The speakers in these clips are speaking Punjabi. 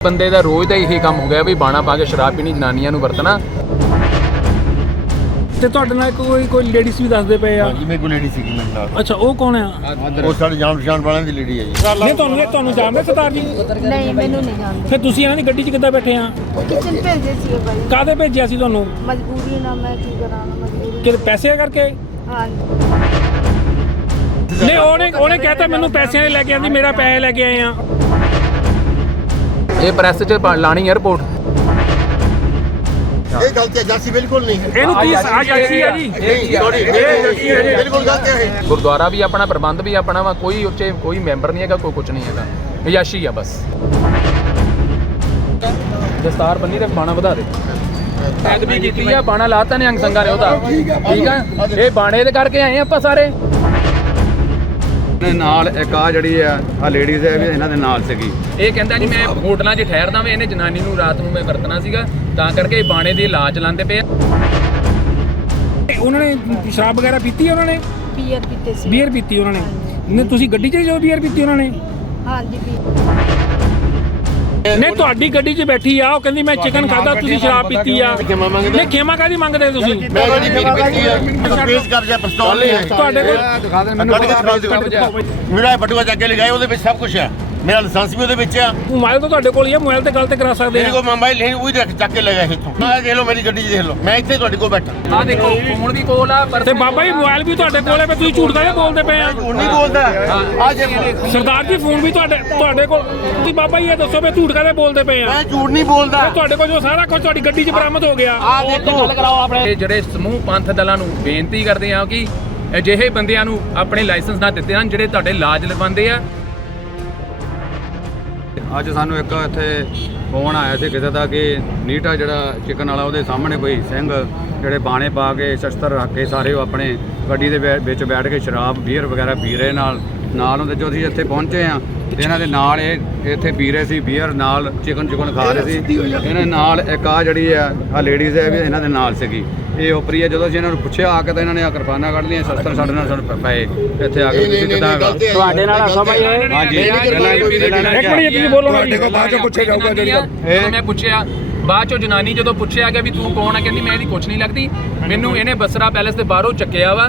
ਬੰਦੇ ਦਾ ਰੋਜ਼ ਦਾ ਇਹੀ ਕੰਮ ਹੋ ਗਿਆ ਵੀ ਬਾਣਾ ਪਾ ਕੇ ਸ਼ਰਾਬ ਪੀਣੀ ਜਨਾਨੀਆਂ ਨੂੰ ਵਰਤਣਾ। ਤੇ ਤੁਹਾਡੇ ਨਾਲ ਕੋਈ ਕੋਈ ਲੇਡੀਜ਼ ਵੀ ਦੱਸਦੇ ਪਏ ਆ? ਹਾਂਜੀ ਮੇਰੇ ਕੋਲ ਲੇਡੀ ਸੀਗੀ ਮੇਰੇ ਨਾਲ। ਅੱਛਾ ਉਹ ਕੌਣ ਆ? ਉਹ ਸਾਡੇ ਜਾਣ ਪਛਾਣ ਵਾਲਿਆਂ ਦੀ ਲੇਡੀ ਹੈ ਜੀ। ਨਹੀਂ ਤੁਹਾਨੂੰ ਤੁਹਾਨੂੰ ਜਾਣਦੇ ਸਰਦਾਰ ਜੀ? ਨਹੀਂ ਮੈਨੂੰ ਨਹੀਂ ਜਾਣਦੇ। ਫਿਰ ਤੁਸੀਂ ਇਹਨਾਂ ਦੀ ਗੱਡੀ 'ਚ ਕਿੱਦਾਂ ਬੈਠੇ ਆ? ਕਿਸੇ ਨੇ ਭੇਜੇ ਸੀ ਭਾਈ ਕਾਹਦੇ ਭੇਜਿਆ ਸੀ ਤੁਹਾਨੂੰ? ਮਜਬੂਰੀ ਨਾਲ ਮੈਂ ਕੀ ਕਰਾਂ ਮਜਬੂਰੀ ਕਿ ਪੈਸੇ ਕਰਕੇ? ਹਾਂ ਨਹੀਂ ਉਹਨੇ ਉਹਨੇ ਕਹਿਤਾ ਮੈਨੂੰ ਪੈਸਿਆਂ ਦੇ ਲੈ ਕੇ ਆਂਦੀ ਮੇਰਾ ਪੈਸੇ ਲੈ ਕੇ ਆਏ ਆ। ਇਹ ਪ੍ਰੈਸ 'ਚ ਪਾ- ਲਾਣੀ ਹੈ ਰਿਪੋਰਟ ਇਹ ਗਲਤੀ ਹੈ ਏਜੰਸੀ ਬਿਲਕੁਲ ਨਹੀਂ ਹੈ। ਇਹਨੂੰ ਕੀ ਸਾਜ ਆਈ ਆ ਜੀ। ਸੌਰੀ ਬਿਲਕੁਲ ਗਲਤ ਹੈ ਇਹ। ਗੁਰਦੁਆਰਾ ਵੀ ਆਪਣਾ ਪ੍ਰਬੰਧ ਵੀ ਆਪਣਾ ਵਾ ਕੋਈ ਉੱਚੇ ਕੋਈ ਮੈਂਬਰ ਨਹੀਂ ਹੈਗਾ ਕੋਈ ਕੁਝ ਨਹੀਂ ਹੈਗਾ। ਯਾਸ਼ੀ ਆ ਬਸ। ਦਸਤਾਰ ਬੰਨੀ ਤੇ ਬਾਣਾ ਵਧਾ ਦੇ। ਕੀਤੀ ਆ ਬਾਣਾ ਲਾਤਾ ਨੇ ਅੰਗ ਸੰਗਾ ਰਿਓ ਦਾ ਠੀਕ ਆ? ਇਹ ਬਾਣੇ ਦੇ ਕਰਕੇ ਆਏ ਆਪਾਂ ਸਾਰੇ। ਦੇ ਨਾਲ ਇੱਕ ਆ ਜਿਹੜੀ ਆ ਆ ਲੇਡੀਜ਼ ਹੈ ਵੀ ਇਹਨਾਂ ਦੇ ਨਾਲ ਸੀਗੀ। ਇਹ ਕਹਿੰਦਾ ਜੀ ਮੈਂ ਹੋਟਲਾਂ 'ਚ ਠਹਿਰਦਾ ਵਾਂ ਇਹਨੇ ਜਨਾਨੀ ਨੂੰ ਰਾਤ ਨੂੰ ਮੈਂ ਵਰਤਣਾ ਸੀਗਾ। ਤਾਂ ਕਰਕੇ ਇਹ ਬਾਣੇ ਦੀ ਲਾਜ ਲਾਉਂਦੇ ਪਏ ਆ। ਉਹਨਾਂ ਨੇ ਸ਼ਰਾਬ ਵਗੈਰਾ ਪੀਤੀ ਆ ਉਹਨਾਂ ਨੇ? ਬੀਅਰ ਪੀਤੇ ਸੀ। ਬੀਅਰ ਪੀਤੀ ਉਹਨਾਂ ਨੇ। ਤੁਸੀਂ ਗੱਡੀ 'ਚ ਜੋ ਬੀਅਰ ਪੀਤੀ ਉਹਨਾਂ ਨੇ? ਹਾਂਜੀ ਪੀ ਨਹੀਂ ਤੁਹਾਡੀ ਗੱਡੀ 'ਚ ਬੈਠੀ ਆ ਉਹ ਕਹਿੰਦੀ ਮੈਂ ਚਿਕਨ ਖਾਦਾ ਤੁਸੀਂ ਸ਼ਰਾਬ ਪੀਤੀ ਆ। ਨਹੀਂ ਖੇਮਾ ਕਾਦੀ ਮੰਗਦੇ ਤੁਸੀਂ? ਪੇਸ਼ ਕਰ ਜਾ ਪਿਸਤੌਲ ਨਹੀਂ ਹੈ ਤੁਹਾਡੇ ਕੋਲ ਦਿਖਾ ਦੇ ਮੈਨੂੰ। ਮੇਰਾ ਬਟੂਆ ਚੱਕ ਕੇ ਲਗਾਇਆ ਉਹਦੇ ਵਿੱਚ ਸਭ ਕੁਝ ਹੈ। ਮੇਰਾ ਲਾਇਸੈਂਸ ਵੀ ਉਹਦੇ ਵਿੱਚ ਆ। ਮੋਬਾਈਲ ਤਾਂ ਤੁਹਾਡੇ ਕੋਲ ਹੀ ਆ ਮੋਬਾਈਲ ਤੇ ਗੱਲ ਤੇ ਕਰਾ ਸਕਦੇ ਮੇਰੇ ਆ। ਕੋਲ ਮੋਬਾਈਲ ਨਹੀਂ ਉਹ ਹੀ ਰੱਖ ਚੱਕ ਕੇ ਲਗਾਇਆ ਇੱਥੋਂ। ਆਹ ਦੇਖ ਲਓ ਮੇਰੀ ਗੱਡੀ 'ਚ ਦੇਖ ਲਓ। ਮੈਂ ਇੱਥੇ ਤੁਹਾਡੇ ਕੋਲ ਬੈਠਾ। ਆ ਦੇਖੋ ਫੋਨ ਵੀ ਕੋਲ ਆ ਪਰ ਤੇ ਬਾਬਾ ਜੀ ਮੋਬਾਈਲ ਵੀ ਤੁਹਾਡੇ ਕੋਲ ਹੈ ਪਰ ਤੁਸੀਂ ਝੂਠ ਕਾਹਦੇ ਬੋਲਦੇ ਪਏ ਆ? ਉਹ ਨਹੀਂ ਬੋਲਦਾ। ਆ ਜੇ ਸਰਦਾਰ ਜੀ ਫੋਨ ਵੀ ਤੁਹਾਡੇ ਤੁਹਾਡੇ ਕੋਲ। ਤੁਸੀਂ ਬਾਬਾ ਜੀ ਇਹ ਦੱਸੋ ਵੀ ਝੂਠ ਕਾਹਦੇ ਬੋਲਦੇ ਪਏ ਆ? ਮੈਂ ਝੂਠ ਨਹੀਂ ਬੋਲਦਾ। ਤੁਹਾਡੇ ਕੋਲ ਜੋ ਸਾਰਾ ਕੁਝ ਤੁਹਾਡੀ ਗੱਡੀ 'ਚ ਬਰਾਮਦ ਹੋ ਗਿਆ। ਆ ਦੇਖੋ। ਇਹ ਜਿਹੜੇ ਸਮੂਹ ਪੰਥ ਦਲਾਂ ਨੂੰ ਬੇਨਤੀ ਕਰਦੇ ਆ ਕਿ ਅਜਿਹੇ ਬੰਦਿਆਂ ਨੂੰ ਆਪਣੇ ਲਾਇਸੈਂਸ ਨਾ ਦਿੱਤੇ ਹਨ ਜਿਹੜੇ ਤੁਹਾਡੇ ਲਾਜ ਲਗਵਾਉਂਦੇ ਆ। ਅੱਜ ਸਾਨੂੰ ਇੱਕ ਇੱਥੇ ਫੋਨ ਆਇਆ ਸੀ ਕਿਸੇ ਦਾ ਕਿ ਨੀਟਾ ਜਿਹੜਾ ਚਿਕਨ ਵਾਲਾ ਉਹਦੇ ਸਾਹਮਣੇ ਕੋਈ ਸਿੰਘ ਜਿਹੜੇ ਬਾਣੇ ਪਾ ਕੇ ਸ਼ਸਤਰ ਰੱਖ ਕੇ ਸਾਰੇ ਉਹ ਆਪਣੇ ਗੱਡੀ ਦੇ ਵਿੱਚ ਬੈਠ ਕੇ ਸ਼ਰਾਬ ਬੀਅਰ ਵਗੈਰਾ ਪੀ ਰਹੇ ਨਾਲ ਨਾਲ ਉਹਦੇ ਜੋ ਅਸੀਂ ਇੱਥੇ ਪਹੁੰਚੇ ਆ ਤੇ ਇਹਨਾਂ ਦੇ ਨਾਲ ਇਹ ਇੱਥੇ ਪੀ ਰਹੇ ਸੀ ਬੀਅਰ ਨਾਲ ਚਿਕਨ ਚਿਕਨ ਖਾ ਰਹੇ ਸੀ। ਇਹਨਾਂ ਨਾਲ ਇੱਕ ਆ ਜਿਹੜੀ ਆ ਆ ਲੇਡੀਜ਼ ਹੈ ਵੀ ਇਹਨਾਂ ਦੇ ਨਾਲ ਸੀਗੀ। ਇਹ ਉਪਰੀ ਹੈ ਜਦੋਂ ਅਸੀਂ ਇਹਨਾਂ ਨੂੰ ਪੁੱਛਿਆ ਆ ਕੇ ਤਾਂ ਇਹਨਾਂ ਨੇ ਆ ਕਿਰਪਾਨਾਂ ਕੱਢ ਲਈਆਂ ਸ਼ਸਤਰ ਸਾਡੇ ਨਾਲ ਸਾਨੂੰ ਪ- ਪਏ। ਇੱਥੇ ਆ ਕੇ ਤੁਸੀਂ ਕਿੱਦਾਂ ਹੈਗਾ? ਤੁਹਾਡੇ ਨਾਲ ਭਾਈ ਹੈ ਹਾਂਜੀ। ਇਹਨਾਂ ਨੇ ਇੱਕ ਮਿੰਟ ਤੁਸੀਂ ਬੋਲੋ ਨਾ ਜੀ ਬਾਅਦ ਚੋਂ ਪੁੱਛਿਆ ਜਾਊਗਾ ਜਿਹੜੀ ਮੈਂ ਪੁੱਛਿਆ ਬਾਅਦ ਚੋਂ ਜਨਾਨੀ ਜਦੋਂ ਪੁੱਛਿਆ ਗਿਆ ਵੀ ਤੂੰ ਕੌਣ ਆ ਕਹਿੰਦੀ ਮੈਂ ਇਹਦੀ ਕੁਛ ਨਹੀਂ ਲੱਗਦੀ। ਮੈਨੂੰ ਇਹਨੇ ਬਸਰਾ ਪੈਲੇਸ ਦੇ ਬਾਹਰੋਂ ਚੱਕਿਆ ਵਾ।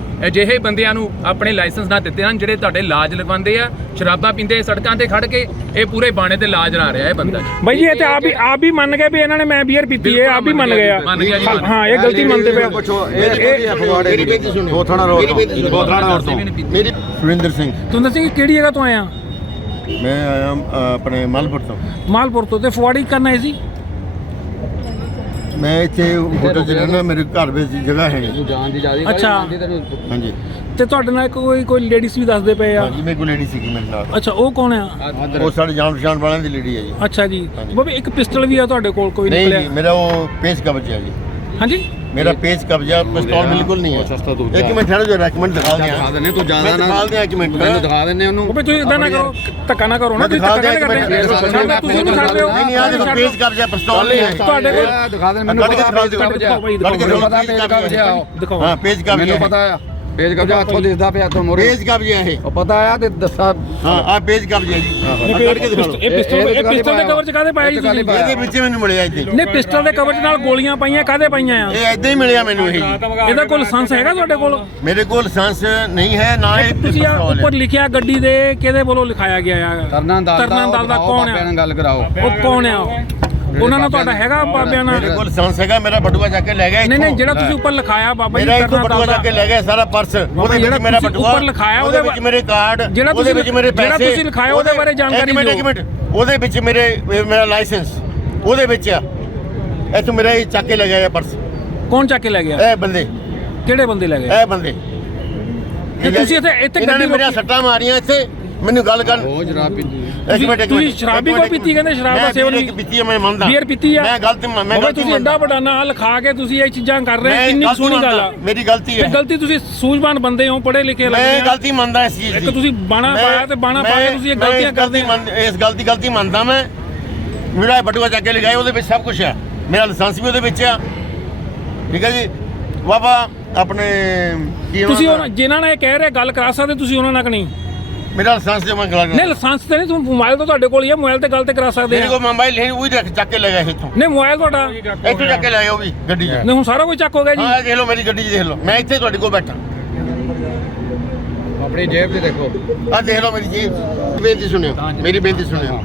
ਅਜਿਹੇ ਬੰਦਿਆਂ ਨੂੰ ਆਪਣੇ ਲਾਇਸੈਂਸ ਨਾ ਦਿੱਤੇ ਹਨ ਜਿਹੜੇ ਤੁਹਾਡੇ ਲਾਜ ਲਗਵਾਉਂਦੇ ਆ ਸ਼ਰਾਬਾਂ ਪੀਂਦੇ ਸੜਕਾਂ ਤੇ ਖੜ ਕੇ ਇਹ ਪੂਰੇ ਬਾਣੇ ਤੇ ਲਾਜ ਲਾ ਰਿਹਾ ਇਹ ਬੰਦਾ। ਬਾਈ ਜੀ ਇਹ ਤੇ ਆਪ ਵੀ ਆਪ ਵੀ ਮੰਨ ਗਏ ਵੀ ਇਹਨਾਂ ਨੇ ਮੈਂ ਬੀਅਰ ਪੀਤੀ ਹੈ ਆਪ ਵੀ ਮੰਨ ਗਏ ਆ। ਮੰਨ ਗਿਆ ਜੀ, ਮੰਨ ਗਿਆ। ਹਾਂ ਇਹ ਗਲਤੀ ਮੰਨਦੇ ਪਏ ਆ। ਪੁੱਛੋ ਇਹ ਕਿਹੜੀ ਹੈ ਫਗਵਾੜੇ ਦੀ ਬੋਥਾਣਾ ਰੋਡ ਤੋਂ ਬੋਥਾਣਾ ਰੋਡ ਤੋਂ। ਮੇਰੀ ਸੁਰਿੰਦਰ ਸਿੰਘ। ਦੱਸੋ ਕਿ ਕਿਹੜੀ ਜਗ੍ਹਾ ਤੋਂ ਆਏ ਆ? ਮੈਂ ਆਇਆ ਅ, ਆਪਣੇ ਮਾਲਪੁਰ ਤੋਂ। ਮਾਲਪੁਰ ਤੋਂ ਤੇ ਫੁਆੜੀ ਕਰਨ ਆਏ ਸੀ ਮੈਂ ਇੱਥੇ ਹੋਟਲ 'ਚ ਰਹਿਣਾ ਮੇਰੇ ਘਰ ਵਿੱਚ ਜਗ੍ਹਾ ਹੈ ਜਾਣ ਦੀ ਜ਼ਿਆਦਾ ਅੱਛਾ। ਹਾਂਜੀ। ਤੇ ਤੁਹਾਡੇ ਨਾਲ ਕੋਈ ਕੋਈ ਲੇਡੀਜ਼ ਵੀ ਦੱਸਦੇ ਪਏ ਆ? ਹਾਂਜੀ ਮੇਰੇ ਕੋਲ ਲੇਡੀ ਸੀਗੀ ਮੇਰੇ ਨਾਲ। ਅੱਛਾ ਉਹ ਕੌਣ ਆ? ਉਹ ਸਾਡੇ ਜਾਣ ਪਛਾਣ ਵਾਲਿਆਂ ਦੀ ਲੇਡੀ ਹੈ ਜੀ। ਅੱਛਾ ਜੀ। ਹਾਂਜੀ। ਬਾਬੇ ਇੱਕ ਪਿਸਟਲ ਵੀ ਆ ਤੁਹਾਡੇ ਕੋਲ ਕੋਈ ਨਹੀਂ ਜੀ ਨਿਕਲਿਆ ਮੇਰਾ ਉਹ ਪੇਜ ਕਬਜ਼ਾ ਜੀ। ਹਾਂਜੀ? ਮੇਰਾ ਪੇਜ ਕਬਜ਼ਾ ਪਿਸਤੌਲ ਬਿਲਕੁਲ ਨਹੀਂ ਹੈ। ਸਸਤਾ ਦੂਜਾ। ਇੱਕ ਮਿੰਟ ਠਹਿਰੋ ਜੋ ਰეკਮੈਂਡ ਦਿਖਾ ਦਿਆਂ। ਦਿਖਾ ਦਿੰਨੇ ਤੂੰ ਜਾਣਾ ਨਾ ਦਿਖਾ ਦਿਆਂ ਇੱਕ ਮਿੰਟ। ਮੈਨੂੰ ਦਿਖਾ ਦਿੰਨੇ ਉਹਨੂੰ। ਬਾਬੇ ਤੁਸੀਂ ਇਦਾਂ ਨਾ ਕਰੋ ਧੱਕਾ ਨਾ ਕਰੋ ਨਾ ਤੁਸੀਂ ਧੱਕਾ ਨਾ ਕਰਦੇ। ਤੁਸੀਂ ਵੀ ਛੱਡ ਦਿਓ ਨਹੀਂ ਨਹੀਂ ਆ ਦੇਖੋ ਪੇਜ ਕਬਜ਼ਾ ਪਿਸਤੌਲ ਨਹੀਂ ਹੈ। ਤੁਹਾਡੇ ਕੋਲ ਦਿਖਾ ਦੇ ਮੈਨੂੰ ਕੱਢ ਕੇ ਦਿਖਾ ਦਿਓ। ਦਿਖਾਓ ਭਾਈ ਕੱਢ ਕੇ ਦਿਖਾਓ ਪਤਾ ਪੇਜ ਕਬਜ਼ਾ। ਦਿਖਾਓ। ਹਾਂ ਪੇਜ ਕਬਜ਼ਾ। ਮੈਨੂੰ ਪਤਾ ਆ। ਪੇਜ ਕਬਜ਼ਾ ਹੱਥੋਂ ਦਿਸਦਾ ਪਿਆ ਤੋਂ ਮੋਰੇ। ਪੇਜ ਕਬਜ਼ਾ ਹੈ ਉਹ ਪਤਾ ਆ ਤੇ ਦੱਸਾ। ਹਾਂ ਆ ਪੇਜ ਕਬਜ਼ਾ ਜੀ। ਆਹ। ਕੱਢ ਕੇ ਦਿਖਾ ਲਓ। ਇਹ ਪਿਸਟਲ ਇਹ ਪਿਸਟਲ ਦੇ ਕਵਰ ਚ ਕਾਦੇ ਪਾਇਆ ਜੀ ਤੁਸੀਂ? ਇਹਦੇ ਵਿੱਚ ਮੈਨੂੰ ਮਿਲਿਆ ਇੱਥੇ। ਨਹੀਂ ਪਿਸਟਲ ਦੇ ਕਵਰ ਚ ਨਾਲ ਗੋਲੀਆਂ ਪਾਈਆਂ ਕਾਦੇ ਪਾਈਆਂ ਆ? ਇਹ ਐਦਾਂ ਹੀ ਮਿਲਿਆ ਮੈਨੂੰ ਇਹ। ਇਹਦਾ ਕੋਈ ਲਾਇਸੈਂਸ ਹੈਗਾ ਤੁਹਾਡੇ ਕੋਲ? ਮੇਰੇ ਕੋਲ ਲਾਇਸੈਂਸ ਨਹੀਂ ਹੈ ਨਾ ਇਹ ਤੁਸੀਂ ਆ। ਉੱਪਰ ਲਿਖਿਆ ਗੱਡੀ ਦੇ ਕਿਹਦੇ ਵੱਲੋਂ ਲਿਖਾਇਆ ਗਿਆ ਆ? ਤਰਨਾ ਦਲ ਦਾ ਕੌਣ ਆ? ਨਾਲ ਗੱਲ ਕਰਾਓ। ਉਹ ਕੌਣ ਆ ਉਹਨਾਂ ਨਾਲ ਤੁਹਾਡਾ ਹੈਗਾ ਬਾਬਿਆਂ ਨਾਲ? ਮੇਰੇ ਕੋਲ ਲਾਇਸੈਂਸ ਹੈਗਾ ਮੇਰਾ ਬਟੂਆ ਚੱਕ ਕੇ ਲੈ ਗਿਆ ਨਹੀਂ ਨਹੀਂ। ਜਿਹੜਾ ਤੁਸੀਂ ਉੱਪਰ ਲਿਖਾਇਆ ਬਾਬਾ ਜੀ ਮੇਰਾ ਬਟੂਆ ਚੱਕ ਕੇ ਲੈ ਗਿਆ ਸਾਰਾ ਪਰਸ। ਉਹਦੇ ਜਿਹੜਾ ਵਿੱਚ ਮੇਰਾ ਬਟੂਆ ਉੱਪਰ ਲਿਖਾਇਆ ਉਹਦੇ ਵਿੱਚ ਮੇਰੇ ਕਾਰਡ ਜਿਹੜਾ ਉਹਦੇ ਵਿੱਚ ਮੇਰੇ ਜਿਹੜਾ ਪੈਸੇ ਤੁਸੀਂ ਲਿਖਾਇਆ ਉਹਦੇ ਬਾਰੇ ਜਾਣਕਾਰੀ ਮਿੰਟ ਇੱਕ ਦਿਓ। ਮਿੰਟ। ਉਹਦੇ ਵਿੱਚ ਮੇਰੇ ਮੇਰਾ ਲਾਇਸੈਂਸ ਉਹਦੇ ਵਿੱਚ ਆ। ਇੱਥੋਂ ਮੇਰਾ ਇਹ ਚੱਕ ਕੇ ਲੈ ਗਿਆ ਪਰਸ। ਕੌਣ ਚੱਕ ਕੇ ਲੈ ਗਿਆ? ਇਹ ਬੰਦੇ। ਕਿਹੜੇ ਬੰਦੇ ਲੈ ਗਏ? ਇਹ ਬੰਦੇ। ਤੇ ਤੁਸੀਂ ਇੱਥੇ ਇੱਥੇ ਗੱਡੀ ਮੇਰੀਆਂ ਸੱਟਾਂ ਮਾਰੀਆਂ ਇੱਥੇ। ਮੈਨੂੰ ਗੱਲ ਕਰ ਉਹ ਜਨਾਬ ਪੀਂਦੀ ਇੱਕ ਮਿੰਟ ਇੱਕ ਤੁਸੀਂ ਮਿੰਟ ਸ਼ਰਾਬ ਮਿੰਟ, ਪੀਤੀ ਕਹਿੰਦੇ? ਸ਼ਰਾਬ ਦਾ ਮੈਂ ਸੇਵਨ ਵੀ ਪੀਤੀ ਹੈ ਮੈਂ ਮੰਨਦਾ। ਬੀਅਰ ਪੀਤੀ ਆ? ਮੈਂ ਗਲਤ ਮੈਂ ਗਲਤੀ ਤੁਸੀਂ ਐਡਾ ਵੱਡਾ ਨਾਂ ਲਿਖਾ ਕੇ ਤੁਸੀਂ ਇਹ ਚੀਜ਼ਾਂ ਕਰ ਰਹੇ ਮੈਂ ਕਿੰਨੀ ਸੋਹਣੀ ਗੱਲ ਆ। ਮੇਰੀ ਗਲਤੀ ਹੈ। ਗਲਤੀ ਤੁਸੀਂ ਸੂਝਵਾਨ ਬੰਦੇ ਹੋ ਪੜ੍ਹੇ ਲਿਖੇ ਮੈਂ ਲੱਗਦੇ ਆ। ਗਲਤੀ ਮੰਨਦਾ ਇਸ ਚੀਜ਼ ਦੀ। ਇੱਕ ਤੁਸੀਂ ਬਾਣਾ ਮੈਂ- ਪਾਇਆ ਤੇ ਬਾਣਾ ਮੈਂ- ਪਾ ਕੇ ਤੁਸੀਂ ਇਹ ਮੈਂ ਗਲਤੀਆਂ ਕਰਦੇ ਇਸ ਗਲਤੀ ਗਲਤੀ ਮੰਨਦਾ ਮੈਂ। ਮੇਰਾ ਇਹ ਬਟੂਆ ਚੱਕ ਕੇ ਲਗਾਇਆ ਉਹਦੇ ਵਿੱਚ ਸਭ ਕੁਝ ਹੈ। ਮੇਰਾ ਲਾਇਸੈਂਸ ਵੀ ਉਹਦੇ ਵਿੱਚ ਆ। ਠੀਕ ਹੈ ਜੀ? ਬਾਬਾ ਆਪਣੇ ਕੀ ਤੁਸੀਂ ਉਹਨਾਂ ਜਿਨ੍ਹਾਂ ਨਾਲ ਇਹ ਕਹਿ ਰਹੇ ਗੱਲ ਕਰਾ ਸਕਦੇ ਤੁਸੀਂ ਉਹਨਾਂ ਨਾਲ ਕਿ ਨਹੀਂ? ਮੇਰਾ ਲਾਇਸੈਂਸ ਜਮਾ ਕਰਾ ਨਹੀਂ ਲਾਇਸੈਂਸ ਤੇ ਨਹੀਂ ਤੁਸੀਂ ਮੋਬਾਈਲ ਤਾਂ ਤੁਹਾਡੇ ਕੋਲ ਹੀ ਹੈ ਮੋਬਾਈਲ ਤੇ ਗੱਲ ਤੇ ਕਰਾ ਸਕਦੇ ਮੇਰੇ ਆ। ਕੋਲ ਮੋਬਾਈਲ ਹੈ ਉਹ ਹੀ ਰੱਖ ਚੱਕ ਕੇ ਲਗਾਇਆ ਇੱਥੋਂ। ਨਹੀਂ ਮੋਬਾਈਲ ਤੁਹਾਡਾ। ਇੱਥੋਂ ਚੱਕ ਕੇ ਲਾਇਆ ਉਹ ਵੀ ਗੱਡੀ 'ਚ। ਨਹੀਂ ਹੁਣ ਸਾਰਾ ਕੁਝ ਚੱਕ ਹੋ ਗਿਆ ਜੀ। ਹਾਂ ਇਹ ਦੇਖ ਲਓ ਮੇਰੀ ਗੱਡੀ 'ਚ ਦੇਖ ਲਓ। ਮੈਂ ਇੱਥੇ ਤੁਹਾਡੇ ਕੋਲ ਬੈਠਾ। ਆਪਣੀ ਜੇਬ 'ਚ ਦੇਖੋ। ਆਹ ਦੇਖ ਲਓ ਮੇਰੀ ਜੀ ਬੇਨਤੀ ਸੁਣਿਓ। ਮੇਰੀ ਬੇਨਤੀ ਸੁਣਿਓ।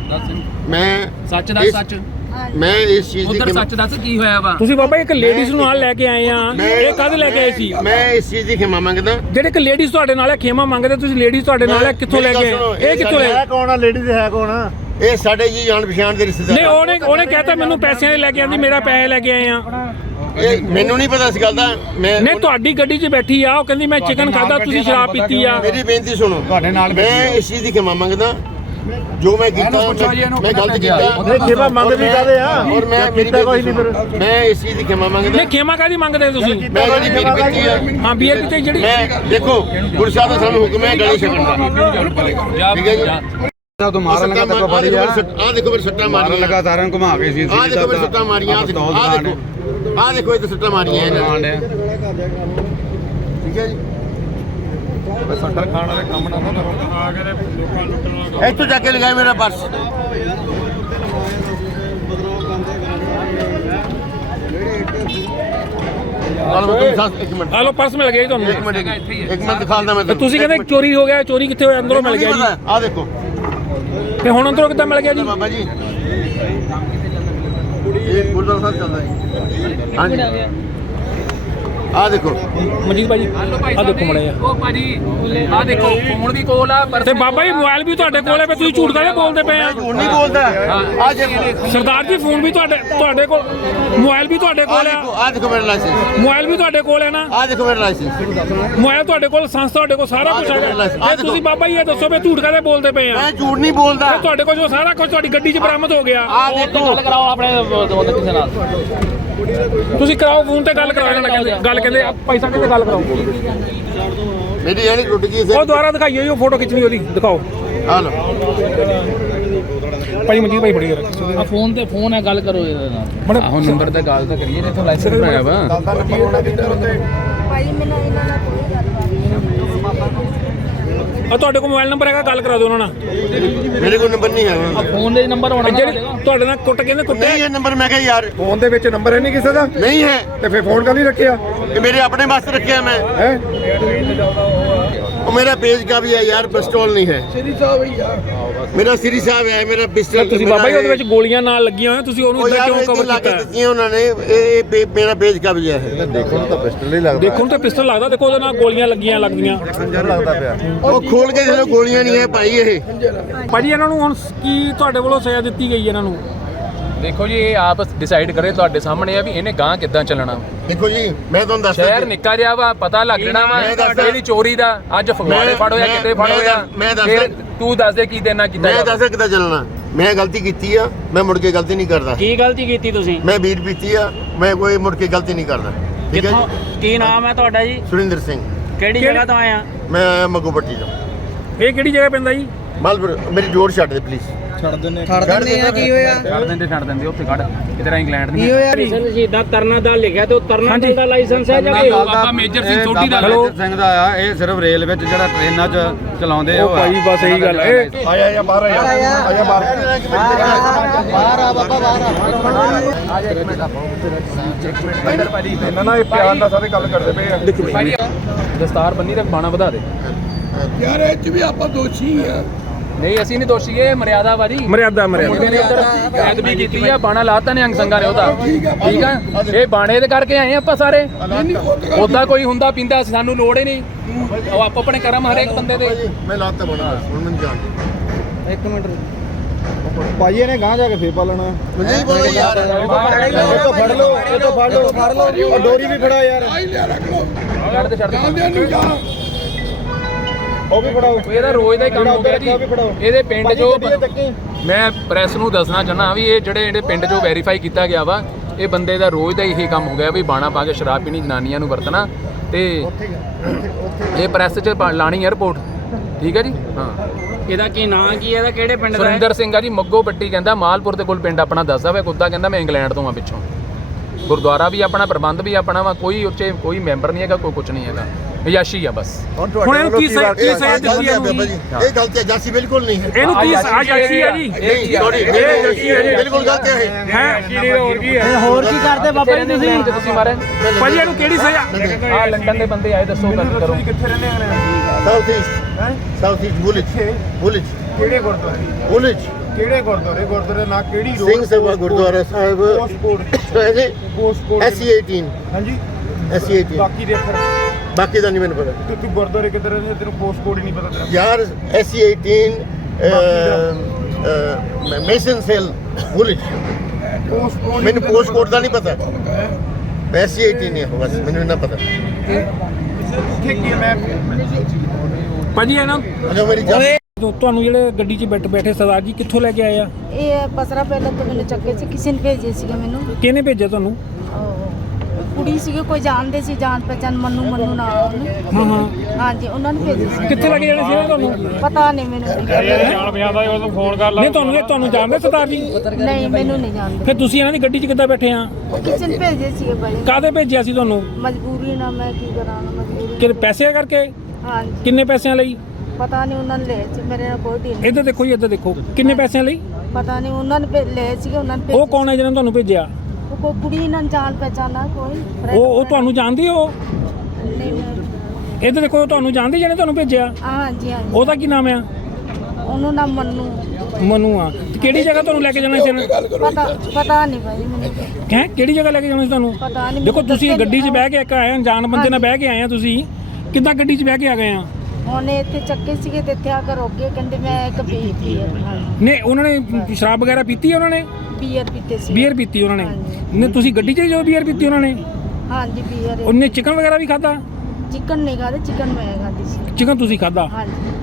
ਮੈਂ ਸੱਚ ਦੱਸ ਇਸ- ਸੱਚ। ਮੈਂ ਇਸ ਚੀਜ਼ ਦੀ ਉਧਰ ਸੱਚ ਦੱਸ ਕੀ ਹੋਇਆ ਵਾ? ਤੁਸੀਂ ਬਾਬਾ ਇੱਕ ਲੇਡੀਜ਼ ਨੂੰ ਨਾਲ ਲੈ ਕੇ ਆਏ ਆ। ਇਹ ਕਦ ਲੈ ਕੇ ਆਏ ਸੀ? ਮੈਂ ਇਸ ਚੀਜ਼ ਦੀ ਖਿਮਾ ਮੰਗਦਾ। ਜਿਹੜੇ ਕਿ ਲੇਡੀਜ਼ ਤੁਹਾਡੇ ਨਾਲ ਹੈ ਖੇਮਾ ਮੰਗਦੇ ਤੁਸੀਂ ਲੇਡੀਜ਼ ਤੁਹਾਡੇ ਨਾਲ ਹੈ ਕਿੱਥੋਂ ਲੈ ਕੇ ਆਏ? ਇਹ ਕਿੱਥੋਂ ਲੈ ਸਾਡੇ- ਕੌਣ ਆ? ਲੇਡੀ ਦੇ ਹੈ ਕੌਣ ਆ? ਇਹ ਸਾਡੇ ਜੀ ਜਾਣ ਪਛਾਣ ਦੇ ਰਿਸ਼ਤੇਦਾਰ ਨਹੀਂ ਉਹਨੇ ਉਹਨੇ ਕਹਿਤਾ ਮੈਨੂੰ ਪੈਸਿਆਂ ਦੇ ਲੈ ਕੇ ਆਂਦੀ ਮੇਰਾ ਪੈਸੇ ਲੈ ਕੇ ਆਏ ਆ। ਇਹ ਮੈਨੂੰ ਨਹੀਂ ਪਤਾ ਇਸ ਗੱਲ ਦਾ ਮੈਂ ਨਹੀਂ ਤੁਹਾਡੀ ਗੱਡੀ 'ਚ ਬੈਠੀ ਆ ਉਹ ਕਹਿੰਦੀ ਮੈਂ ਚਿਕਨ ਖਾਦਾ ਤੁਸੀਂ ਸ਼ਰਾਬ ਪੀਤੀ ਆ। ਮੇਰੀ ਬੇਨਤੀ ਸੁਣੋ ਤੁਹਾਡੇ ਨਾਲ ਮੈਂ ਇਸ ਚੀਜ਼ ਦੀ ਖਿਮਾ ਮੰਗਦਾ ਜੋ ਮੈਂ ਕੀਤਾ ਮੈਂ ਗਲਤ ਕੀਤਾ। ਨਹੀਂ, ਖਿਮਾ ਮੰਗਦੇ ਕਾਹਦੇ ਆ? ਔਰ ਮੈਂ ਮੇਰੀ ਕੋਈ ਨਹੀਂ ਸੁਣੋ। ਮੈਂ ਇਸ ਚੀਜ਼ ਦੀ ਖਿਮਾ ਮੰਗਦਾ। ਨਹੀਂ ਖੇਮਾ ਕਾਦੀ ਮੰਗਦੇ ਤੁਸੀਂ? ਮੈਂ ਜਿਹੜੀ ਮੇਰੀ ਬੇਨਤੀ ਹੈ ਹਾਂ ਬੀਅਰ ਕਿਤੇ ਜਿਹੜੀ ਮੈਂ ਦੇਖੋ ਗੁਰੂ ਸਾਹਿਬ ਦਾ ਸਾਨੂੰ ਹੁਕਮ ਹੈ ਗਲੇ ਛਕਣ ਦਾ। ਠੀਕ ਹੈ ਜੀ? ਜਾ। ਤੋਂ ਮਾਰਨ ਲੱਗਾ ਤੇ ਆ। ਮੇਰੀ ਸੱਟ- ਆਹ ਦੇਖੋ ਮੇਰੀ ਸੱਟਾਂ ਮਾਰਨ ਮਾਰੀਆਂ। ਲੱਗਾ ਸਾਰਿਆਂ ਨੂੰ ਘੁਮਾ ਕੇ ਸੀ ਆਹ ਦੇਖੋ ਮੇਰੀ ਸੱਟਾਂ ਮਾਰੀਆਂ ਆਹ ਦੇਖੋ। ਆਹ ਦੇਖੋ ਇਹ ਸੱਟਾਂ ਮਾਰੀਆਂ ਇਹਨਾਂ ਨੇ। ਠੀਕ ਹੈ ਜੀ? ਸੱਟਰ ਖਾਣ ਵਾਲੇ ਕੰਮ ਨਾ ਕਰੋ। ਇੱਥੋਂ ਜਾ ਕੇ ਲਗਾਇਆ ਮੇਰਾ ਪਰਸ। ਨਾਲ ਮੈਂ ਤੁਹਾਨੂੰ ਇੱਕ ਮਿੰਟ। ਆ ਲੋ ਪਰਸ ਮਿਲ ਗਿਆ ਜੀ ਤੁਹਾਨੂੰ। ਇੱਕ ਮਿੰਟ ਇੱਕ ਮਿੰਟ। ਦਿਖਾਉਂਦਾ ਮੈਂ ਤੇ ਤੁਸੀਂ ਕਹਿੰਦੇ ਚੋਰੀ ਹੋ ਗਿਆ ਚੋਰੀ ਕਿੱਥੇ ਹੋਇਆ? ਅੰਦਰੋਂ ਮਿਲ ਗਿਆ ਜੀ। ਆ ਦੇਖੋ। ਤੇ ਹੁਣ ਅੰਦਰੋਂ ਕਿੱਦਾਂ ਮਿਲ ਗਿਆ ਜੀ? ਬਾਬਾ ਜੀ। ਇਹ ਗੁਰਦੁਆਰਾ ਸਾਹਿਬ ਚੱਲਦਾ ਹੈ ਹਾਂਜੀ। ਆ ਦੇਖੋ। ਮਨਜੀਤ ਭਾਜੀ ਆ ਦੇਖੋ ਜੀ, ਉਹ ਭਾਜੀ ਆ ਦੇਖੋ ਫੋਨ ਵੀ ਕੋਲ ਆ ਪਰ ਤੇ ਬਾਬਾ ਜੀ ਮੋਬਾਈਲ ਵੀ ਤੁਹਾਡੇ ਕੋਲ ਹੈ ਵੀ ਤੁਸੀਂ ਝੂਠ ਕਾਹਦੇ ਬੋਲਦੇ ਪਏ ਆ। ਝੂਠ ਨਹੀਂ ਬੋਲਦਾ। ਆ ਦੇਖੋ। ਸਰਦਾਰ ਜੀ ਫੋਨ ਵੀ ਤੁਹਾਡੇ ਤੁਹਾਡੇ ਕੋਲ ਮੋਬਾਈਲ ਵੀ ਤੁਹਾਡੇ ਕੋਲ ਆ। ਆ ਦੇਖੋ ਮੇਰਾ ਲਾਇਸੈਂਸ ਮੋਬਾਈਲ ਵੀ ਤੁਹਾਡੇ ਕੋਲ ਹੈ ਨਾ। ਆ ਦੇਖੋ ਮੇਰਾ ਲਾਇਸੈਂਸ ਮੋਬਾਈਲ ਤੁਹਾਡੇ ਕੋਲ ਸੰਸ ਤੁਹਾਡੇ ਕੋਲ ਸਾਰਾ ਕੁਝ ਹੈਗਾ। ਤੇ ਤੁਸੀਂ ਬਾਬਾ ਜੀ ਇਹ ਦੱਸੋ ਵੀ ਝੂਠ ਕਾਹਦੇ ਬੋਲਦੇ ਪਏ ਆ? ਮੈਂ ਝੂਠ ਨਹੀਂ ਬੋਲਦਾ। ਤੁਹਾਡੇ ਕੋਲ ਜੋ ਸਾਰਾ ਕੁਝ ਤੁਹਾਡੀ ਗੱਡੀ 'ਚ ਬਰਾਮਦ ਹੋ ਗਿਆ। ਆ ਦੇਖੋ। ਕਰਾਓ ਆਪਣੇ ਦੋਸਤ ਕਿਸੇ ਨਾਲ। ਤੁਸੀਂ ਕਰਾਓ ਫੋਨ ਤੇ ਗੱਲ ਕਰਾਓ ਇਹਨਾਂ ਨਾਲ ਕਹਿੰਦੇ ਗੱਲ ਕਹਿੰਦੇ ਪੈਸਾ ਕਿਤੇ ਗੱਲ ਕਰਾਓ। ਮੇਰੀ ਇਹ ਨਹੀਂ ਟੁੱਟ ਗਈ ਉਹ ਦੁਬਾਰਾ ਦਿਖਾਈਓ ਜੀ ਉਹ ਫੋਟੋ ਖਿੱਚਣੀ ਉਹਦੀ ਦਿਖਾਓ। ਆ ਲਓ। ਭਾਈ ਮਨਜੀਤ ਭਾਈ ਫੜੀ ਆ ਫੋਨ ਤੇ ਫੋਨ ਹੈ ਗੱਲ ਕਰੋ ਇਹਦੇ ਨਾਲ। ਆਹੋ ਨੰਬਰ ਤੇ ਗੱਲ ਤਾਂ ਕਰੀਏ ਇੱਥੋਂ ਲਾਇਸੈਂਸ ਬਣਾਇਆ ਵਾ। ਭਾਈ ਮੈਨੂੰ ਇਹਨਾਂ ਨਾਲ ਕੋਈ ਗੱਲਬਾਤ ਨਹੀਂ ਆ ਤੁਹਾਡੇ ਕੋਲ ਮੋਬਾਈਲ ਨੰਬਰ ਹੈਗਾ? ਗੱਲ ਕਰਾ ਦਿਓ ਉਹਨਾਂ ਨਾਲ। ਮੇਰੇ ਕੋਲ ਨੰਬਰ ਨਹੀਂ ਹੈਗਾ। ਫੋਨ ਦੇ ਨੰਬਰ ਹੋਣਾ ਜਿਹੜੀ ਤੁਹਾਡੇ ਨਾਲ ਕੁੱਟ ਕਹਿੰਦੇ ਕੁੱਟਿਆ? ਨਹੀਂ ਇਹ ਨੰਬਰ ਮੈਂ ਕਿਹਾ ਯਾਰ। ਫੋਨ ਦੇ ਵਿੱਚ ਨੰਬਰ ਹੈ ਨਹੀਂ ਕਿਸੇ ਦਾ? ਨਹੀਂ ਹੈ। ਤੇ ਫਿਰ ਫੋਨ ਕਰ ਨਹੀਂ ਰੱਖਿਆ? ਇਹ ਮੇਰੇ ਆਪਣੇ ਵਾਸਤੇ ਰੱਖਿਆ ਮੈਂ। ਹੈ? ਉਹ ਮੇਰਾ ਪੇਜ ਕਾ ਵੀ ਹੈ ਯਾਰ ਪਿਸਟਲ ਨਹੀਂ ਹੈ। ਸ਼੍ਰੀ ਸਾਹਿਬ ਯਾਰ ਮੇਰਾ ਸ੍ਰੀ ਸਾਹਿਬ ਹੈ ਮੇਰਾ ਪਿਸਟਲ ਤੁਸੀਂ ਬਾਬਾ ਜੀ ਉਹਦੇ ਵਿੱਚ ਗੋਲੀਆਂ ਨਾਲ ਲੱਗੀਆਂ ਹੋਈਆਂ ਤੁਸੀਂ ਉਹਨੂੰ ਇਦਾਂ ਕਿਉਂ ਕਵਰ ਕੀਤਾ? ਦਿੱਤੀਆਂ ਉਹਨਾਂ ਨੇ ਇਹ ਮੇਰਾ ਪੇਜ ਕਬਜ਼ਾ ਹੈ। ਦੇਖੋ ਨੂੰ ਤਾਂ ਪਿਸਟਲ ਹੀ ਲੱਗਦਾ। ਦੇਖੋ ਨੂੰ ਤਾਂ ਪਿਸਟਲ ਲੱਗਦਾ ਦੇਖੋ ਉਹਦੇ ਨਾਲ ਗੋਲੀਆਂ ਲੱਗੀਆਂ ਲੱਗਦੀਆਂ। ਖੰਜਰ ਲੱਗਦਾ ਪਿਆ। ਉਹ ਖੋਲ ਕੇ ਜਦੋਂ ਗੋਲੀਆਂ ਨਹੀਂ ਹੈ ਭਾਈ ਇਹ। ਭਾਜੀ ਇਹਨਾਂ ਨੂੰ ਹੁਣ ਕੀ ਤੁਹਾਡੇ ਵੱਲੋਂ ਸਜ਼ਾ ਦਿੱਤੀ ਗਈ ਇਹਨਾਂ ਨੂੰ? ਦੇਖੋ ਜੀ ਇਹ ਆਪ ਡਿਸਾਈਡ ਕਰੇ ਤੁਹਾਡੇ ਸਾਹਮਣੇ ਆ ਵੀ ਇਹਨੇ ਗਾਂ ਕਿੱਦਾਂ ਚੱਲਣਾ। ਦੇਖੋ ਜੀ ਮੈਂ ਤੁਹਾਨੂੰ ਦੱਸਦਾ ਸ਼ਹਿਰ ਨਿੱਕਾ ਜਿਹਾ ਵਾ ਪਤਾ ਲੱਗਣਾ ਵਾ ਇਹਦੀ ਚੋਰੀ ਦਾ। ਅੱਜ ਫਗਵਾੜੇ ਫੜ ਹੋਇਆ ਕਿਤੇ ਫੜ ਹੋਇਆ ਮੈਂ ਦੱਸਦਾ ਤੂੰ ਦੱਸ ਦੇ ਕੀ ਦੇਣਾ ਕੀਤਾ ਮੈਂ ਜਾਵੇ। ਦੱਸਦਾ ਕਿੱਦਾਂ ਚੱਲਣਾ। ਮੈਂ ਗਲਤੀ ਕੀਤੀ ਆ ਮੈਂ ਮੁੜ ਕੇ ਗਲਤੀ ਨਹੀਂ ਕਰਦਾ। ਕੀ ਗਲਤੀ ਕੀਤੀ ਤੁਸੀਂ? ਮੈਂ ਵੀਰ ਪੀਤੀ ਆ ਮੈਂ ਕੋਈ ਮੁੜ ਕੇ ਗਲਤੀ ਨਹੀਂ ਕਰਦਾ। ਠੀਕ ਹੈ ਕਿੱਥੋਂ? ਜੀ ਕੀ ਨਾਮ ਹੈ ਤੁਹਾਡਾ ਜੀ? ਸੁਰਿੰਦਰ ਸਿੰਘ। ਕਿਹੜੀ ਕਿਹੜੀ- ਜਗ੍ਹਾ ਤੋਂ ਆਏ ਆ? ਮੈਂ ਆਇਆ ਮੱਗੂ ਪੱਟੀ ਤੋਂ। ਇਹ ਕਿਹੜੀ ਜਗ੍ਹਾ ਪੈਂਦਾ ਜੀ? ਮਾਲਪੁਰ ਮੇਰੀ ਜੋੜ ਛੱਡ ਦੇ ਪਲੀਜ਼ ਛੱਡ ਦਿੰਨੇ ਛੱਡ ਦਿੰਦੇ ਆ ਕੀ ਹੋਇਆ? ਛੱਡ ਦਿੰਦੇ ਛੱਡ ਦਿੰਦੇ ਉੱਥੇ ਖੜ ਇਧਰ ਇੰਗਲੈਂਡ ਨਹੀਂ ਲਾਇਸੈਂਸ ਸ਼ਹੀਦਾਂ ਤਰਨਾ ਦਾ ਲਿਖਿਆ ਤੇ ਉਹ ਤਰਨਾ ਦਾ ਲਾਇਸੈਂਸ ਹੈ ਜਾਂ ਬਾਬਾ ਮੇਜਰ ਸਿੰਘ ਸੋਢੀ ਦਾ ਸਿੰਘ ਦਾ ਆ ਇਹ ਸਿਰਫ ਰੇਲ ਵਿੱਚ ਜਿਹੜਾ ਟ੍ਰੇਨਾਂ 'ਚ ਚਲਾਉਂਦੇ ਉਹ ਭਾਈ ਬਸ ਇਹੀ ਗੱਲ ਹੈ। ਆਇਆ ਆਇਆ ਬਾਹਰ ਆਇਆ। ਆਇਆ ਬਾਹਰ। ਇਹਨਾਂ ਨਾਲ ਇਹ ਪਿਆਰ ਨਾਲ ਸਾਰੇ ਗੱਲ ਕਰਦੇ ਪਏ ਆ। ਭਾਈ ਦਸਤਾਰ ਬੰਨੀ ਤੇ ਬਾਣਾ ਵਧਾ ਦੇ। ਯਾਰ ਇਹ ਚ ਵੀ ਆਪਾਂ ਦੋਸ਼ੀ ਆ। ਨਹੀਂ ਅਸੀਂ ਨਹੀਂ ਦੋਸ਼ੀ ਇਹ ਮਰਿਆਦਾ ਵਾ ਜੀ ਮਰਿਆਦਾ ਮੁੰਡੇ ਮਰਿਆਦਾ। ਨੇ ਇੱਧਰ ਬੇਅਦਬੀ ਕੀਤੀ ਆ ਬਾਣਾ ਲਾਤਾ ਨੇ ਅੰਗ ਸੰਗਾ ਨੇ ਉਹਦਾ। ਠੀਕ ਆ ਇਹ ਬਾਣੇ ਦੇ ਕਰਕੇ ਆਏ ਆਪਾਂ ਸਾਰੇ? ਉਦਾਂ ਕੋਈ ਹੁੰਦਾ ਪਿੰਦਾ ਸਾਨੂੰ ਲੋੜ ਹੀ ਨਹੀਂ। ਉਹ ਆਪੋ ਆਪਣੇ ਕਰਮ ਹਰੇਕ ਬੰਦੇ ਦੇ। ਮੈਂ ਲਾਤਾ ਬਣਾ ਹੁਣ ਮੈਨੂੰ ਜਾਣ ਇੱਕ ਮਿੰਟ ਭਾਈ ਇਹਨੇ ਗਾਂ ਜਾ ਕੇ ਫੇਰ ਪਾਲਣਾ। ਨਹੀਂ ਬੋਲੋ ਯਾਰ। ਇਹ ਤਾਂ ਫੜ ਲਓ ਇਹ ਤਾਂ ਫੜ ਲਓ ਫੜ ਲਓ। ਡੋਰੀ ਵੀ ਫੜਾ ਯਾਰ। ਛੱਡ ਦੇ ਛੱਡ ਦੇ। ਉਹ ਵੀ ਫੜਾਓ। ਇਹਦਾ ਰੋਜ਼ ਦਾ ਹੀ ਕੰਮ ਹੋ ਗਿਆ ਜੀ। ਇਹਦੇ ਪਿੰਡ ਜੋ ਮੈਂ ਪ੍ਰੈਸ ਨੂੰ ਦੱਸਣਾ ਚਾਹਨਾ ਵੀ ਇਹ ਜਿਹੜੇ ਜਿਹੜੇ ਪਿੰਡ ਚੋਂ ਵੈਰੀਫਾਈ ਕੀਤਾ ਗਿਆ ਵਾ ਇਹ ਬੰਦੇ ਦਾ ਰੋਜ਼ ਦਾ ਇਹੀ ਕੰਮ ਹੋ ਗਿਆ ਵੀ ਬਾਣਾ ਪਾ ਕੇ ਸ਼ਰਾਬ ਪੀਣੀ ਜਨਾਨੀਆਂ ਨੂੰ ਵਰਤਣਾ ਤੇ ਇਹ ਪ੍ਰੈਸ 'ਚ ਲਾਣੀ ਹੈ ਰਿਪੋਰਟ ਠੀਕ ਹੈ ਜੀ? ਹਾਂ। ਇਹਦਾ ਕੀ ਨਾਂ ਕੀ ਹੈ ਇਹਦਾ ਕਿਹੜੇ ਪਿੰਡ ਦਾ ਹੈ? ਸੁਰਿੰਦਰ ਸਿੰਘ ਆ ਜੀ ਮੱਗੋ ਪੱਟੀ ਕਹਿੰਦਾ ਮਾਲਪੁਰ ਦੇ ਕੋਲ ਪਿੰਡ ਆਪਣਾ ਦੱਸਦਾ ਵਾ ਕੁੱਤਾ ਕਹਿੰਦਾ ਮੈਂ ਇੰਗਲੈਂਡ ਤੋਂ ਆ ਪਿੱਛੋਂ। ਗੁਰਦੁਆਰਾ ਵੀ ਆਪਣਾ ਪ੍ਰਬੰਧ ਵੀ ਆਪਣਾ ਵਾ ਕੋਈ ਉੱਚੇ ਕੋਈ ਮੈਂਬਰ ਨਹੀਂ ਹੈਗਾ ਕੋਈ ਕੁਝ ਨਹੀਂ ਹੈਗਾ। ਯਾਸ਼ੀ ਆ ਬਸ। ਹੁਣ ਇਹਨੂੰ ਕੀ ਸਜ਼ਾ ਕੀ ਸਜ਼ਾ ਦਿੱਤੀ ਹੈ ਬਾਬਾ ਜੀ। ਇਹ ਗਲਤੀ ਜਾਸੀ ਬਿਲਕੁਲ ਨਹੀਂ ਹੈ। ਇਹਨੂੰ ਕੀ ਆਜਾਸ਼ੀ ਹੈ ਜੀ? ਨਹੀਂ ਸੌਰੀ ਬਿਲਕੁਲ ਗਲਤ ਹੈ? ਇਹ। ਹੈ ਹੋਰ ਕੀ ਕਰਦੇ ਬਾਬਾ ਜੀ ਤੁਸੀਂ? ਤੁਸੀਂ ਮਾਰੇ? ਭਾਜੀ ਇਹਨੂੰ ਕਿਹੜੀ ਸਜ਼ਾ? ਆ ਲੰਡਨ ਦੇ ਬੰਦੇ ਆਏ ਦੱਸੋ ਗੱਲ ਕਰੋ। ਸਾਊਥ ਈਸਟ ਸਾਊਥ ਈਸਟ ਬੁਲਿਚ ਬੁਲਿਚ ਕਿਹੜੇ ਗੁਰਦੁਆਰੇ? ਬੁਲਿਚ ਕਿਹੜੇ ਗੁਰਦੁਆਰੇ? ਗੁਰਦੁਆਰੇ ਨਾ ਕਿਹੜੀ ਸਿੰਘ ਸਭਾ ਗੁਰਦੁਆਰਾ ਸਾਹਿਬ। ਇਹਦੇ ਪੋਸਟਕੋਡ ਐਸਸੀ 18 ਹਾਂਜੀ। ਐਸਸੀ 18 ਬਾਕੀ ਦੇ ਫਿਰ। ਬਾਕੀ ਦਾ ਨਹੀਂ ਮੈਨੂੰ ਪਤਾ। ਤੂੰ ਤੂੰ ਗੁਰਦੁਆਰੇ ਕਿੱਧਰ ਰਹਿੰਦੇ ਤੈਨੂੰ ਪੋਸਟਕੋਡ ਹੀ ਨਹੀਂ ਪਤਾ ਤੇਰਾ। ਯਾਰ ਐਸਸੀ 18 ਮੇਸਨ ਸੈਲ ਬੁਲਿਚ ਪੋਸਟਕੋਡ ਮੈਨੂੰ ਪੋਸਟ ਕੋਡ ਦਾ ਨਹੀਂ ਪਤਾ। ਐਸਸੀ 18 ਨਹੀਂ ਹੈ ਬਸ ਮੈਨੂੰ ਇਹਨਾਂ ਪਤਾ। ਠੀਕ ਹੈ ਮੈਂ ਭਾਜੀ ਇਹਨਾਂ ਅਜੋ ਮੇਰੀ ਜਾਨ ਤੁਹਾਨੂੰ ਜਿਹੜੇ ਗੱਡੀ 'ਚ ਬੈਠ ਬੈਠੇ ਸਰਦਾਰ ਜੀ ਕਿੱਥੋਂ ਲੈ ਕੇ ਆਏ ਆ? ਇਹ ਬਸਰਾ ਪਹਿਲਾਂ ਤੋਂ ਮੈਨੂੰ ਚੱਕੇ ਸੀ ਕਿਸੇ ਨੇ ਭੇਜੇ ਸੀਗੇ ਮੈਨੂੰ। ਕਿਹਨੇ ਭੇਜਿਆ ਤੁਹਾਨੂੰ? ਉਹ ਕੁੜੀ ਸੀਗੇ ਕੋਈ ਜਾਣਦੇ ਸੀ ਜਾਣ ਪਹਿਚਾਨ ਮੰਨੂ ਮੰਨੂ ਨਾਮ ਹਾਂ ਹਾਂ। ਹਾਂਜੀ ਉਹਨਾਂ ਨੇ ਭੇਜੇ ਸੀ ਕਿੱਥੇ ਲੈ ਕੇ ਜਾਣੇ ਸੀ ਤੁਹਾਨੂੰ? ਪਤਾ ਨਹੀਂ ਮੈਨੂੰ। ਨਹੀਂ ਤੁਹਾਨੂੰ ਇਹ ਤੁਹਾਨੂੰ ਜਾਣਦੇ ਸਰਦਾਰ ਜੀ? ਨਹੀਂ ਮੈਨੂੰ ਨਹੀਂ ਜਾਣਦੇ। ਫਿਰ ਤੁਸੀਂ ਇਹਨਾਂ ਦੀ ਗੱਡੀ 'ਚ ਕਿੱਦਾਂ ਬੈਠੇ ਆ? ਕਿਸੇ ਨੇ ਭੇਜੇ ਸੀਗੇ ਭਾਈ। ਕਾਹਦੇ ਭੇਜਿਆ ਸੀ ਤੁਹਾਨੂੰ? ਮਜਬੂਰੀ ਨਾਲ ਮੈਂ ਕੀ ਕਰਾਂ ਮਜਬੂਰੀ ਕਿ ਪੈਸੇ ਕਰਕੇ? ਹਾਂਜੀ। ਕਿੰਨੇ ਪੈਸਿਆਂ ਲਈ? ਪਤਾ ਨਹੀਂ ਉਹਨਾਂ ਨੇ ਲਏ ਸੀ ਮੇਰੇ ਨਾਲ ਕੋਈ ਡੀਲ ਇੱਧਰ ਦੇਖੋ ਜੀ ਇੱਧਰ ਦੇਖੋ। ਕਿੰਨੇ ਪੈਸਿਆਂ ਲਈ? ਪਤਾ ਨਹੀਂ ਉਹਨਾਂ ਨੇ ਭੇ- ਲਏ ਸੀਗੇ ਉਹਨਾਂ ਨੇ ਉਹ ਕੌਣ ਹੈ ਜਿਹਨੇ ਤੁਹਾਨੂੰ ਭੇਜਿਆ? ਉਹ ਕੋਈ ਕੁੜੀ ਨਾਲ ਜਾਣ ਪਹਿਚਾਨਾ ਕੋਈ friend ਉਹ ਉਹ। ਤੁਹਾਨੂੰ ਜਾਣਦੀ ਹੋ? ਨਹੀਂ ਮੈਂ- ਇੱਧਰ ਦੇਖੋ ਉਹ ਤੁਹਾਨੂੰ ਜਾਣਦੀ ਜਿਹਨੇ ਤੁਹਾਨੂੰ ਭੇਜਿਆ? ਹਾਂਜੀ ਹਾਂਜੀ। ਉਹਦਾ ਕੀ ਨਾਮ ਆ? ਉਹਨੂੰ ਨਾ ਮੰਨੂ। ਮਨੂ ਆ। ਤੇ ਕਿਹੜੀ ਜਗ੍ਹਾ ਤੁਹਾਨੂੰ ਲੈ ਕੇ ਜਾਣਾ ਸੀ ਇਹਨੇ? ਪਤਾ ਪਤਾ ਨਹੀਂ ਭਾਈ ਮੈਨੂੰ ਹੈ? ਕਿਹੜੀ ਜਗ੍ਹਾ ਲੈ ਕੇ ਜਾਣਾ ਸੀ ਤੁਹਾਨੂੰ? ਪਤਾ ਨਹੀਂ ਦੇਖੋ ਤੁਸੀਂ ਗੱਡੀ 'ਚ ਬਹਿ ਕੇ ਇੱਕ ਆਏ ਅਣਜਾਣ ਬੰਦੇ ਨਾਲ ਬਹਿ ਕੇ ਆਏ ਆ ਤੁਸੀਂ। ਕਿੱਦਾਂ ਗੱਡੀ 'ਚ ਬਹਿ ਕੇ ਆ ਗਏ ਆ? ਉਹਨੇ ਇੱਥੇ ਚੱਕੇ ਸੀਗੇ ਤੇ ਇੱਥੇ ਆ ਕੇ ਰੋਕੇ ਕਹਿੰਦੇ ਮੈਂ ਇੱਕ ਪੀਤੀ ਹੈ। ਹਾਂਜੀ ਨੇ ਉਹਨਾਂ ਨੇ ਸ਼ਰਾਬ ਵਗੈਰਾ ਪੀਤੀ ਹੈ ਉਹਨਾਂ ਨੇ? ਬੀਅਰ ਪੀਤੇ ਸੀ। ਬੀਅਰ ਪੀਤੀ ਉਹਨਾਂ ਨੇ? ਹਾਂਜੀ। ਨੇ ਤੁਸੀਂ ਗੱਡੀ 'ਚ ਜੋ ਬੀਅਰ ਪੀਤੀ ਉਹਨਾਂ ਨੇ? ਹਾਂਜੀ ਬੀਅਰ। ਉਹਨੇ ਚਿਕਨ ਵਗੈਰਾ ਵੀ ਖਾਦਾ ਚਿਕਨ ਨਹੀਂ ਖਾਦੇ ਚਿਕਨ ਮੈਂ ਖਾਦੀ ਸੀ। ਚਿਕਨ ਤੁਸੀਂ ਖਾਦਾ ਹਾਂਜੀ।